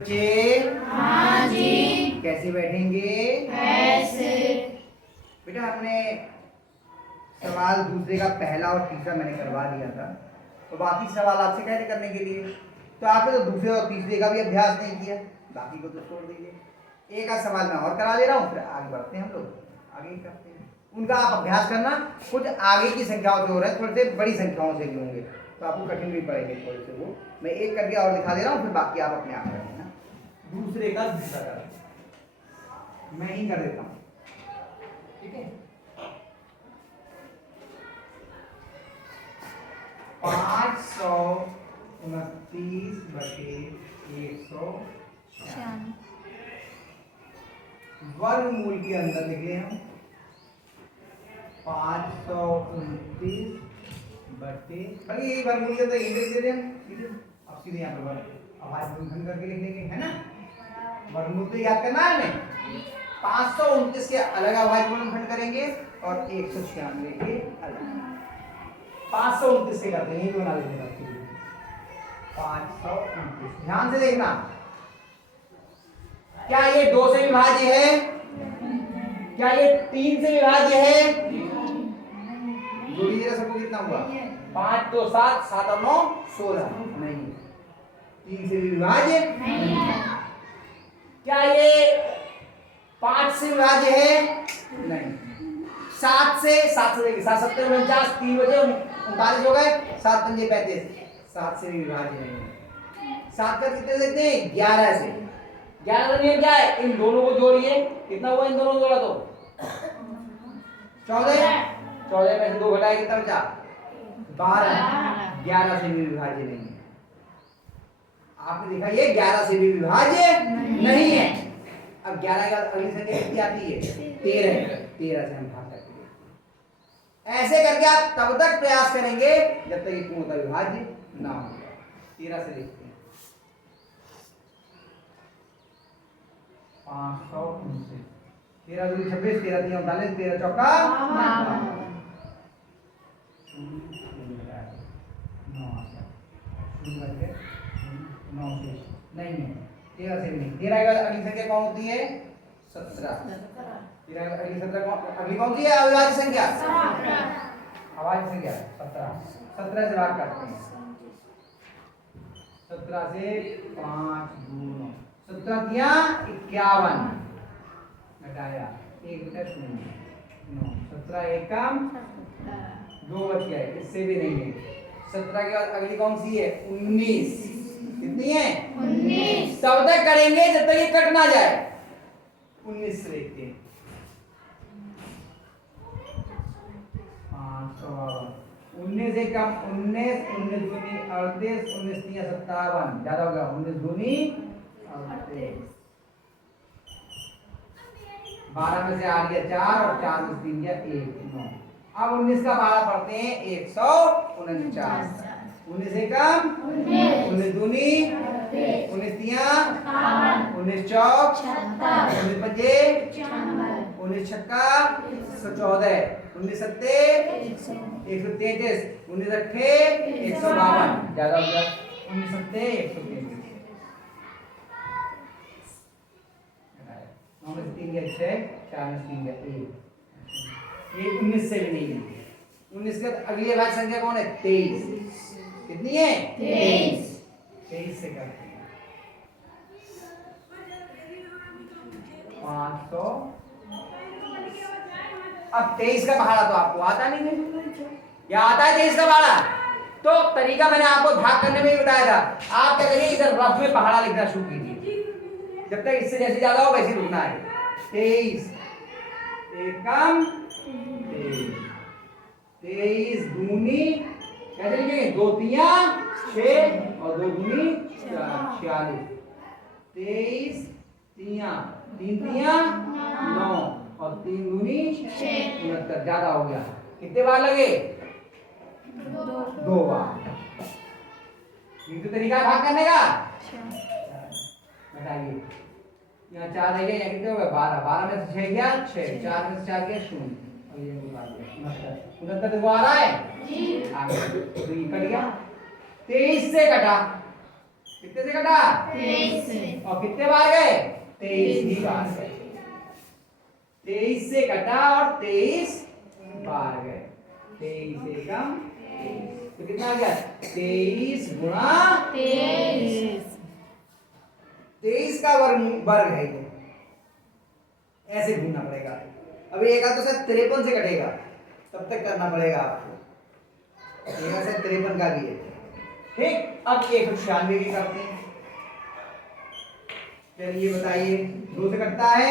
बच्चे हाँ जी। कैसे बैठेंगे? ऐसे। बेटा हमने सवाल दूसरे का पहला और तीसरा मैंने करवा दिया था, तो बाकी सवाल आपसे कह रहे करने के लिए, तो आपने तो दूसरे और तीसरे का भी अभ्यास नहीं किया, बाकी को तो छोड़ दीजिए। एक आध सवाल मैं और करा दे रहा हूँ, फिर आगे बढ़ते हैं हम लोग, आगे करते हैं। उनका आप अभ्यास करना, कुछ आगे की संख्याओं से हो रहा है, थोड़े से बड़ी संख्याओं से भी होंगे, तो आपको कठिन भी पड़ेंगे थोड़े से। वो मैं एक करके और दिखा दे रहा हूँ, फिर बाकी आप अपने आप कर लेना। दूसरे का दूसरा कर मैं ही कर देता हूँ, ठीक है। 529/196 वर्गमूल के अंदर लिखे हम 529 बटे बल्कि वर्गमूल के अंदर ये लिख देते हैं, ठीक है। अब सीधे यहाँ पर आवाज गुणनखंड करके लिख देंगे, है ना। वर्गमूल तो याद करना है हमें। 529 के अलग अभाज्य गुणनखंड करेंगे और 196 के अलग। 529 से करते हैं, ये बना लेंगे। 529 ध्यान से देखना, क्या ये 2 से विभाज्य है? क्या ये 3 से विभाज्य है? जोड़ी जरा सबको, कितना हुआ? 5 2 7 7 और 9 16 नहीं, 3 से भी विभाज्य नहीं है। क्या ये 5 से विभाज्य है? नहीं। 7 से देखिए, 7 7 49, 3 बजे 39 हो गए, 7 पंजे 35, 7 से भी विभाज्य नहीं है। 7 का कितने देखते हैं? 11 से। 11 का नियम क्या है? इन दोनों को जोड़िए, कितना हुआ इन दोनों को जोड़ा तो 14, 14 में से 2 घटाए कितना बचा? 12। 11 से भी विभाज्य नहीं है। आपने देखा ये 11 से भी विभाज्य नहीं है। अब 11 के बाद अगली संख्या कितनी आती है? 13। 13 से हम भाग करते हैं। ऐसे करके आप तब तक प्रयास करेंगे जब तक ये पूर्णतः विभाज्य ना हो। 13 से देखते हैं। 529, 13 दूनी 26, 13 तीन 39, 13 चौका 9 से नहीं है। 13 से भी नहीं। 13 के बाद अगली संख्या कौन होती है? 17। 13 के बाद अगली 17 अगली कौन सी है अविभाज्य संख्या? अविभाज्य संख्या 17। 17 से भाग करते हैं। 17 से 5 2 9, 17 दिया 51, घटाया 1 बटा 0 9, 17 एक कम 2 बच गए, इससे भी नहीं है। 17 के बाद अगली कौन सी है? 19। कितनी है? 19। तब तक करेंगे जब तक ये कट ना जाए। 19 से देखते हैं। 19 एक कम 19, 19 दूनी 38, 19 तीन 57, ज्यादा हो गया। 19 दूनी 38, 12 में से 8 गया 4 और 4 में से 3 गया 1 9। अब 19 का 12 पढ़ते हैं 149। 19 से कम 19 दूनी 19 तिया 19 चौक 19 पंजे 19 छक्का 114, 19 सत्ते 133, 19 अट्ठे 152, ज्यादा हो गया। 19 सत्ते 133, 9 में से 3 गया 6, 4 में से 3 गया 1। ये 19 से भी नहीं है। 19 के अगली अभाज्य संख्या कौन है? 23। कितनी है? 23। 23 से करते हैं 500। अब 23 का पहाड़ा तो आपको आता नहीं है, या आता है 23 का पहाड़ा? तो तरीका मैंने आपको भाग करने में ही बताया था। आप क्या करिए, इधर रफ में पहाड़ा लिखना शुरू कीजिए, जब तक इससे जैसे ज्यादा हो वैसे रुकना है। 23 एक कम 23 दूनी कैसे लिखेंगे? 2 तिया 6 और 2 दूनी 46, 23 तिया 3 तिया 9 और 3 दूनी 69, ज्यादा हो गया। कितने बार लगे? 2 बार। ये तो तरीका भाग करने का। बताइए, यहाँ 4 रह गया, यहाँ कितने हो गए? 12। 12 में से 6 गया 6, 4 में से 4 गया 0 और ये निकाल दिया 69। देखो आ रहा है जी, आ गया। तो ये कट गया। 23 से कटा, कितने से कटा? 23 से। और और कितने बार गए? 23 ही बार गए। 23 से कटा और 23 बार गए। 23 एकम 23, तो कितना आ गया? 23 गुणा 23 का वर्ग है ये। ऐसे घूमना पड़ेगा। अभी एक तो शायद 53 से कटेगा, तब तक करना पड़ेगा आपको। एक से 53 का भी है। ठीक, अब 196 की करते हैं। चलिए बताइए, 2 से कटता है,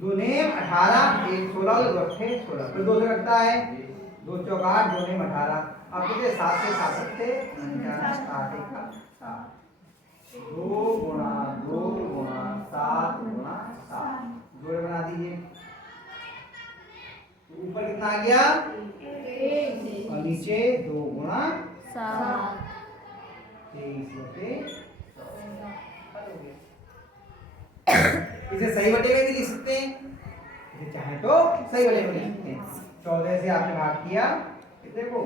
2 नेम 18, 1 16, 2 अट्ठे 16, फिर 2 से कटता है, 2 चौका 8, 2 नेम 18। अब कितने? 7 से 7 सकते 49, 8 का 7, 2 गुणा 2 गुणा 7 गुणा 7, जोड़े बना दीजिए। ऊपर कितना आ गया? और नीचे 2 गुणा 7 23 बटे 14। इसे सही बटे में भी लिख सकते हैं, इसे चाहे तो सही बटे में लिख सकते हैं। 14 से आपने भाग किया कितने को?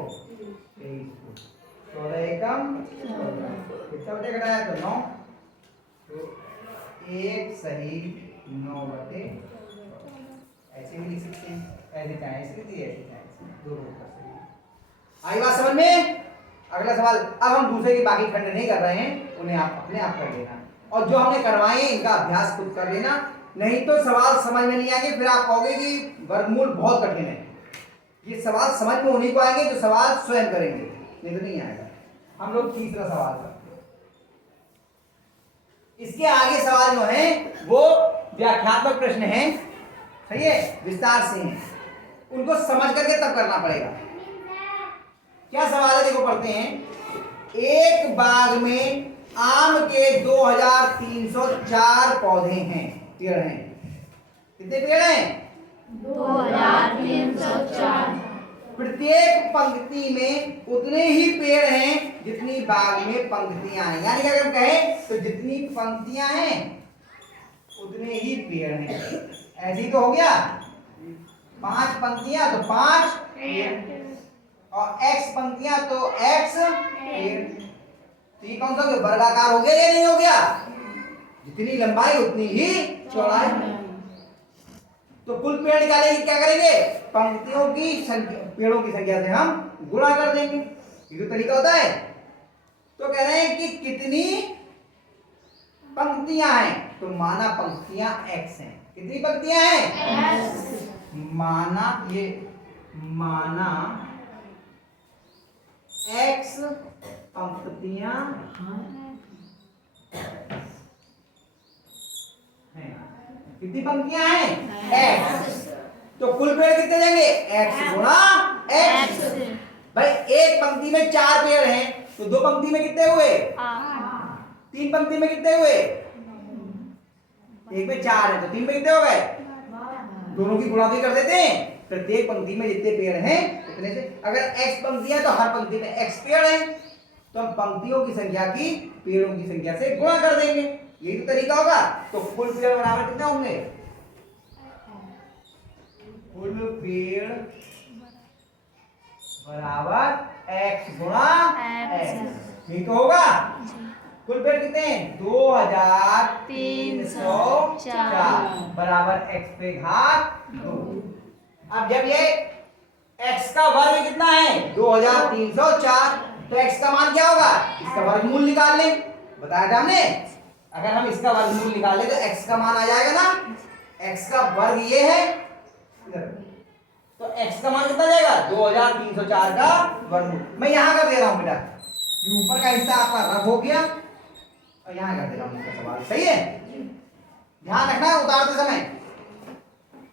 23 को। 14 एकम 14, कितना बटे घटाया तो 9, तो एक सही 9 बटे 14। ऐसे भी लिख सकते हैं, ऐसे चाहे ऐसे लिखिए, ऐसे चाहे ऐसे, दो रूप कर सकते हैं। आई बात समझ में? अगला सवाल, अब हम दूसरे के बाकी खंड नहीं कर रहे हैं, उन्हें आप अपने आप कर लेना, और जो हमने करवाए हैं इनका अभ्यास खुद कर लेना, नहीं तो सवाल समझ में नहीं आएंगे, फिर आप कहोगे कि वर्गमूल बहुत कठिन है। ये सवाल समझ में उन्हीं को आएंगे जो सवाल स्वयं करेंगे, नहीं तो नहीं आएगा। हम लोग तीसरा सवाल करते हैं। इसके आगे सवाल जो है वो व्याख्यात्मक प्रश्न हैं, सही है, विस्तार से हैं, उनको समझ करके तब करना पड़ेगा। क्या सवाल है देखो, पढ़ते हैं। एक बाग में आम के 2304 पौधे हैं, पेड़ हैं। कितने पेड़ हैं? 2304। प्रत्येक पंक्ति में उतने ही पेड़ हैं जितनी बाग में पंक्तियां हैं। यानी कि अगर हम कहें तो जितनी पंक्तियां हैं उतने ही पेड़ हैं। ऐसे ही तो हो गया, 5 पंक्तियां तो 5 पेड़, और x पंक्तियां तो x पेड़। तो ये कौन सा वर्गाकार हो गया या नहीं हो गया? जितनी लंबाई उतनी ही चौड़ाई। तो कुल पेड़ निकालेंगे, क्या करेंगे? पंक्तियों की संख्या, पेड़ों की संख्या से हम गुणा कर देंगे। ये तो तरीका होता है। तो कह रहे हैं कि कितनी पंक्तियां हैं, तो माना पंक्तियां x हैं। कितनी पंक्तियां हैं? माना ये माना x पंक्तियां हैं। कितनी पंक्तियां हैं? x। तो कुल पेड़ कितने देंगे? x गुणा x। भाई एक पंक्ति में 4 पेड़ हैं, तो 2 पंक्ति में कितने हुए? 3 पंक्ति में कितने हुए? एक में 4 है तो 3 में कितने हो गए? दोनों की गुणा भी कर देते हैं। प्रत्येक पंक्ति में जितने पेड़ हैं उतने से, अगर x पंक्तियां तो हर पंक्ति में x पेड़ हैं, तो हम पंक्तियों की संख्या की पेड़ों की संख्या से गुणा कर देंगे। यही तो तरीका होगा। तो कुल पेड़ बराबर कितने होंगे? कुल पेड़ बराबर x गुणा x। यही तो होगा। कुल पेड़ कितने हैं? 2304 बराबर x पे घात 2। अब जब ये x का वर्ग कितना है? 2304, तो x का मान क्या होगा? इसका वर्गमूल निकाल लें, बताया था हमने। अगर हम इसका वर्गमूल निकालें तो x का मान आ जाएगा ना। x का वर्ग ये है, तो x का मान कितना जाएगा? 2304 का वर्गमूल। मैं यहां कर दे रहा हूं बेटा, ये ऊपर का हिस्सा आपका रफ हो गया और यहां कर दे रहा हूं इसका सवाल, सही है? ध्यान रखना है उतारते समय।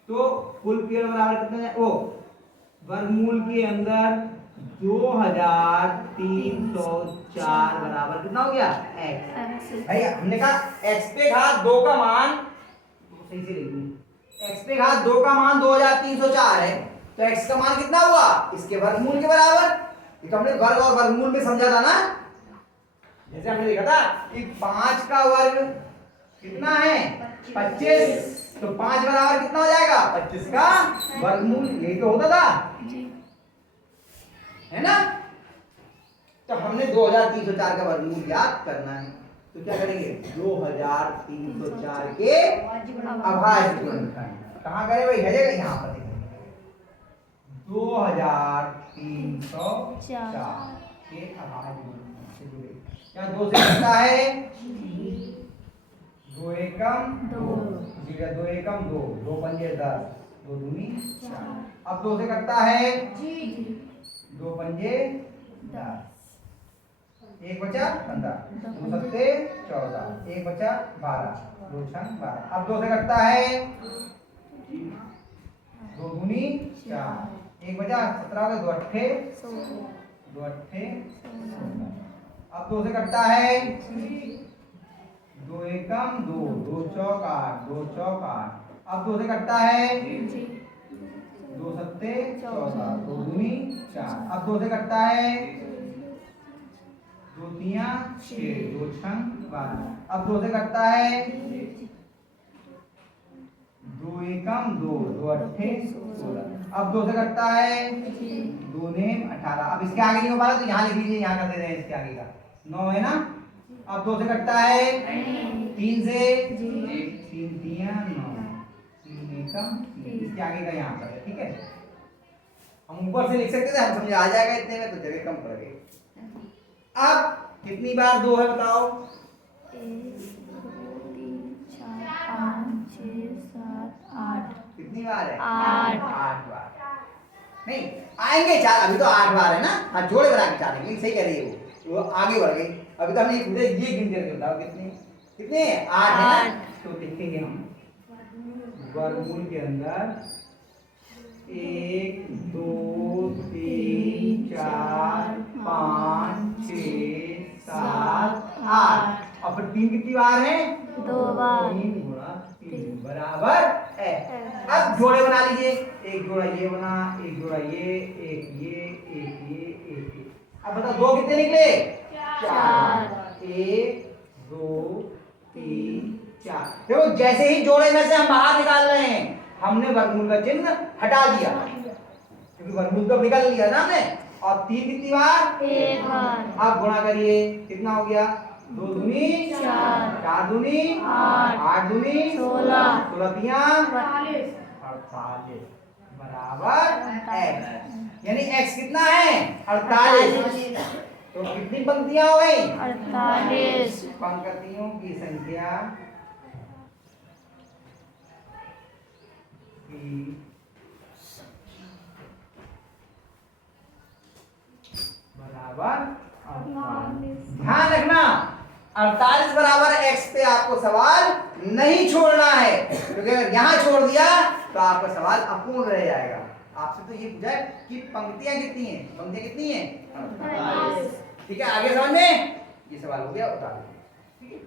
तो कुल पेड़ बराबर कितने हैं? ओ वर्गमूल के अंदर 2304 बराबर कितना हो गया? x। भाई हमने कहा x पे घात 2 का मान, सही से लिख दूं, x पे घात 2 का मान 2304 है, तो x का मान कितना हुआ? इसके वर्गमूल के बराबर। ये तो हमने वर्ग और वर्गमूल में समझा था ना। जैसे हमने देखा था कि 5 का वर्ग कितना है? 25, तो 5 बराबर कितना हो जाएगा? 25 का वर्गमूल। यही तो होता था, है ना। तो हमने 2304 का वर्गमूल ज्ञात करना है, तो तो क्या करेंगे 2304 के अभाज्य गुणनखंड कहाँ करे भाई है जगह यहाँ पर देखेंगे 2304 के अभाज्य गुणनखंड से जुड़े क्या 2 से करता है 2 एकम 2 2 एकम 2 2 पंजे 10 2 दूनी 4 अब 2 से करता है 2 पंजे 10 1 बचा 15 2 सत्ते 14 1 बचा 12 2 छंग 12 अब 2 से करता है 2 दूनी 4 1 बचा 17 2 अट्ठे 2 अट्ठे 16 अब 2 से करता है 2 एकम 2 2 चौक 8 2 चौक 8 अब 2 से करता है 2 सत्ते 14 2 दूनी 4 अब 2 से करता है 2 तिया 6 2 छंग 12 अब 2 से करता है 2 एकम 2 2 अट्ठे 16 अब 2 से करता है 2 नेम 18 अब इसके आगे नहीं हो पा रहा तो यहाँ लिख लीजिए यहाँ कर दे रहे हैं इसके आगे का 9 है ना अब 2 से करता है 3 से 3 तिया 9 3 एकम 3 इसके आगे का यहाँ पर है ठीक है हम ऊपर से लिख सकते थे हम समझ आ जाएगा इतने में तो जगह कम पड़ गई अब कितनी बार 2 है बताओ 1 2 3 4 5 6 7 8 कितनी बार है 8 बार नहीं आएंगे 4 अभी तो 8 बार है ना हाँ जोड़े बना के चालेंगे सही कह रही है वो आगे बढ़ गई अभी तो हमने पूरे ये गिन करके बताओ कितने कितने 8 है ना तो लिखेंगे हम वर्गमूल के अंदर 1 2 3 4 5 6 7 8 और फिर 3 कितनी बार है 2 बार 3 गुणा 3 बराबर है अब जोड़े बना लीजिए एक जोड़ा ये बना एक जोड़ा ये एक ये एक ये एक ये अब बताओ 2 कितने निकले 4 1 2 3 4 देखो जैसे ही जोड़े में से हम बाहर निकाल रहे हैं हमने वर्गमूल का चिन्ह हटा दिया क्योंकि वर्गमूल तो निकाल लिया ना हमने और 3 कितनी बार 1 बार अब गुणा करिए कितना हो गया 2 दूनी 4 4 दूनी 8 8 दूनी 16 16 तिया 48 बराबर x यानी x कितना है 48 तो कितनी पंक्तियां हो गई 48 पंक्तियों की संख्या बराबर 48 ध्यान रखना 48 बराबर x पे आपको सवाल नहीं छोड़ना है क्योंकि अगर यहाँ छोड़ दिया तो आपका सवाल अपूर्ण रह जाएगा आपसे तो ये पूछा है कि पंक्तियां कितनी हैं पंक्तियां कितनी हैं 48 ठीक है आगे समझ में ये सवाल हो गया उतार ठीक है